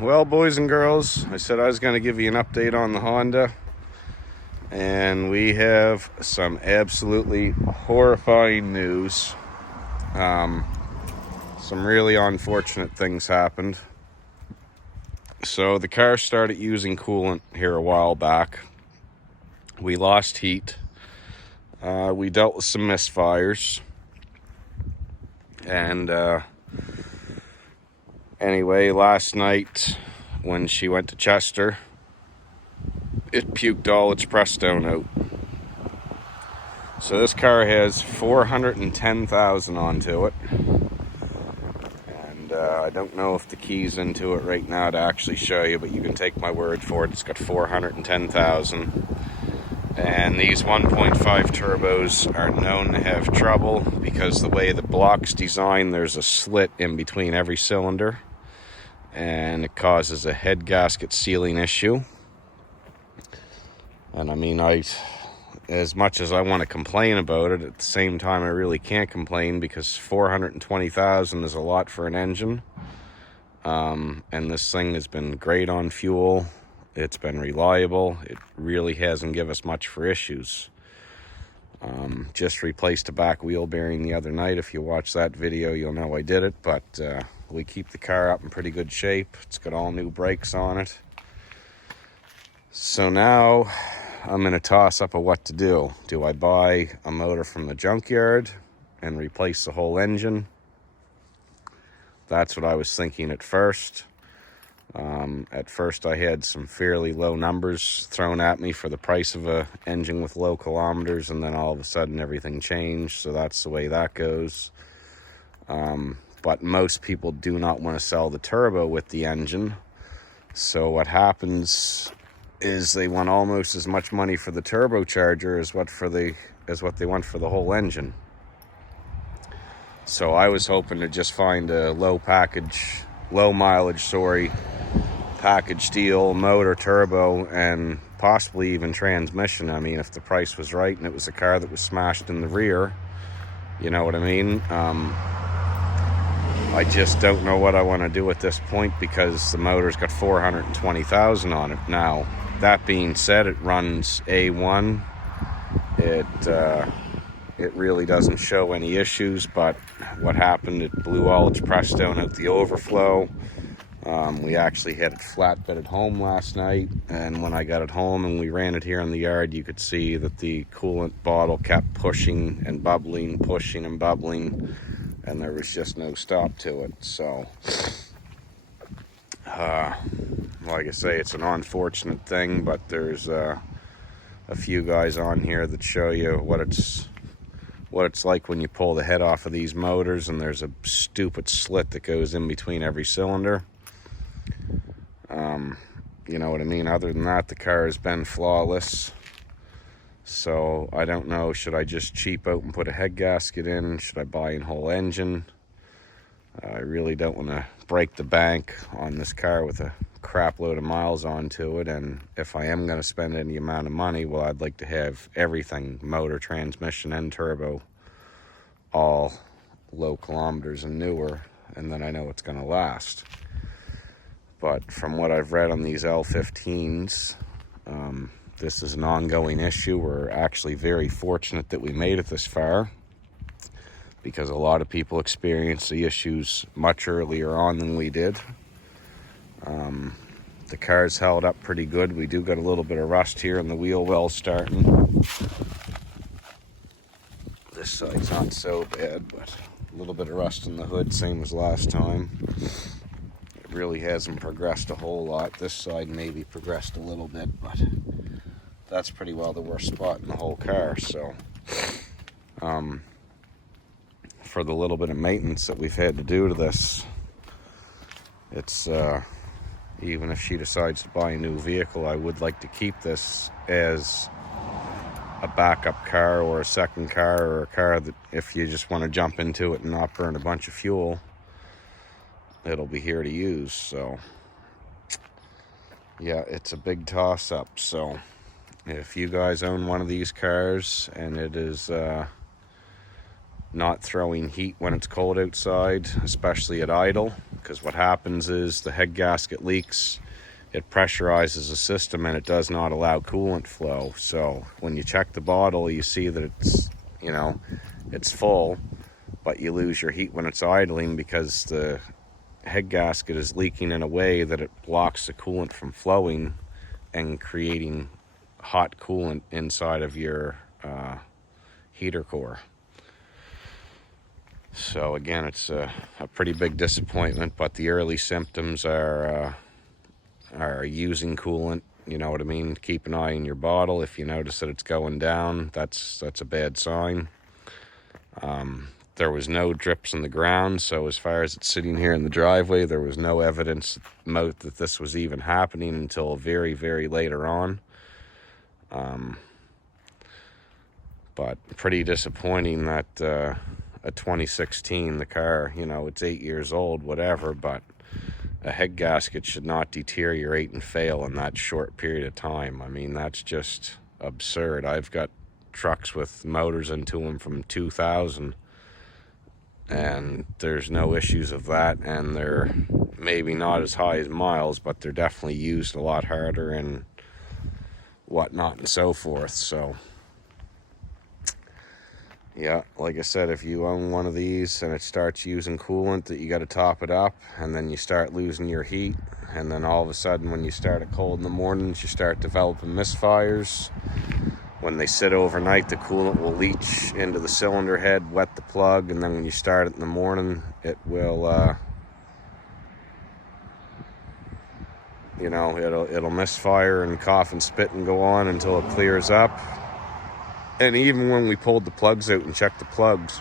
Well, boys and girls, I said I was going to give you an update on the Honda, and we have some absolutely horrifying news. Some really unfortunate things happened. So the car started using coolant here a while back. We lost heat. We dealt with some misfires. And anyway, last night when she went to Chester, it puked all its Prestone out. So this car has 410,000 onto it. And I don't know if the key's into it right now to actually show you, but you can take my word for it. It's got 410,000. And these 1.5 turbos are known to have trouble because the way the block's designed, there's a slit in between every cylinder. And it causes a head gasket sealing issue. And I mean, as much as I want to complain about it, at the same time I really can't complain because 420,000 is a lot for an engine. And this thing has been great on fuel. It's been reliable. It really hasn't given us much for issues. Just replaced a back wheel bearing the other night. If you watch that video, you'll know I did it. But we keep the car up in pretty good shape. It's got all new brakes on it. So now I'm going to toss up of what to do. Do I buy a motor from the junkyard and replace the whole engine? That's what I was thinking at first. At first I had some fairly low numbers thrown at me for the price of a engine with low kilometers, and then all of a sudden everything changed, so that's the way that goes. But most people do not want to sell the turbo with the engine, so what happens is they want almost as much money for the turbocharger as what they want for the whole engine. So I was hoping to just find a low mileage package deal, motor, turbo, and possibly even transmission. I mean, if the price was right and it was a car that was smashed in the rear, you know what I mean? I just don't know what I want to do at this point because the motor's got 420,000 on it. Now, that being said, it runs A1. It really doesn't show any issues, but what happened, it blew all its Prestone out the overflow. We actually had it flatbedded home last night, and when I got it home and we ran it here in the yard, you could see that the coolant bottle kept pushing and bubbling, and there was just no stop to it. So, like I say, it's an unfortunate thing, but there's a few guys on here that show you what it's like when you pull the head off of these motors and there's a stupid slit that goes in between every cylinder. You know what I mean? Other than that, the car has been flawless. So I don't know, should I just cheap out and put a head gasket in? Should I buy a whole engine? I really don't want to break the bank on this car with a crap load of miles onto it, and if I am going to spend any amount of money, well, I'd like to have everything, motor, transmission, and turbo, all low kilometers and newer, and then I know it's going to last. But from what I've read on these L15s, this is an ongoing issue. We're actually very fortunate that we made it this far, because a lot of people experienced the issues much earlier on than we did. The car's held up pretty good. We do got a little bit of rust here in the wheel well starting. This side's not so bad, but a little bit of rust in the hood, same as last time. It really hasn't progressed a whole lot. This side maybe progressed a little bit, but that's pretty well the worst spot in the whole car. So for the little bit of maintenance that we've had to do to this, it's even if she decides to buy a new vehicle, I would like to keep this as a backup car or a second car, or a car that if you just want to jump into it and not burn a bunch of fuel, it'll be here to use. So yeah, it's a big toss up. So if you guys own one of these cars and it is not throwing heat when it's cold outside, especially at idle, because what happens is the head gasket leaks, it pressurizes the system, and it does not allow coolant flow. So when you check the bottle, you see that it's, you know, it's full, but you lose your heat when it's idling because the head gasket is leaking in a way that it blocks the coolant from flowing and creating hot coolant inside of your heater core. So again, it's a pretty big disappointment, but the early symptoms are using coolant. You know what I mean? Keep an eye on your bottle. If you notice that it's going down, that's a bad sign. There was no drips in the ground, so as far as it's sitting here in the driveway, there was no evidence that this was even happening until very, very later on. But pretty disappointing that a 2016, the car, you know, it's 8 years old, whatever, but a head gasket should not deteriorate and fail in that short period of time. I mean, that's just absurd. I've got trucks with motors into them from 2000, and there's no issues of that, and they're maybe not as high as miles, but they're definitely used a lot harder and whatnot and so forth. So yeah, like I said, if you own one of these and it starts using coolant, that you got to top it up, and then you start losing your heat, and then all of a sudden when you start it cold in the mornings, you start developing misfires. When they sit overnight, the coolant will leach into the cylinder head, wet the plug, and then when you start it in the morning, it will you know, it'll misfire and cough and spit and go on until it clears up. And even when we pulled the plugs out and checked the plugs,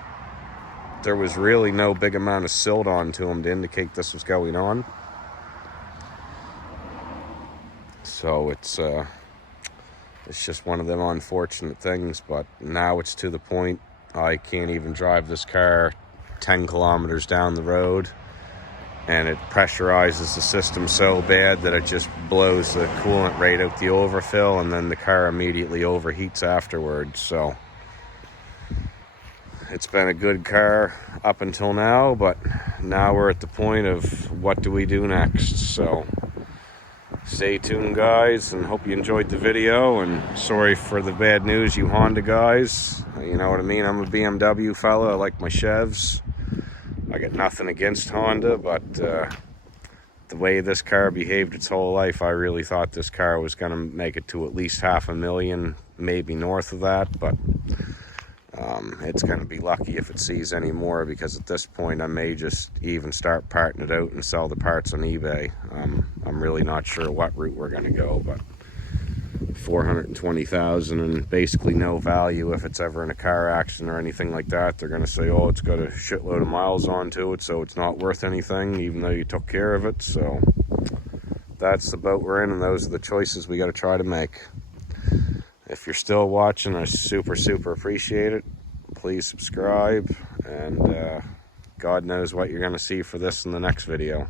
there was really no big amount of silt onto them to indicate this was going on. So it's just one of them unfortunate things. But now it's to the point I can't even drive this car 10 kilometers down the road, and it pressurizes the system so bad that it just blows the coolant right out the overfill, and then the car immediately overheats afterwards. So it's been a good car up until now, but now we're at the point of what do we do next. So stay tuned, guys, and hope you enjoyed the video, and sorry for the bad news, you Honda guys. You know what I mean? I'm a BMW fella. I like my Chevs. I got nothing against Honda, but the way this car behaved its whole life, I really thought this car was going to make it to at least 500,000, maybe north of that, but it's going to be lucky if it sees any more, because at this point I may just even start parting it out and sell the parts on eBay. I'm really not sure what route we're going to go, but 420,000 and basically no value. If it's ever in a car accident or anything like that, they're going to say, oh, it's got a shitload of miles onto it, so it's not worth anything, even though you took care of it. So that's the boat we're in, and those are the choices we got to try to make. If you're still watching, I super appreciate it. Please subscribe, and God knows what you're going to see for this in the next video.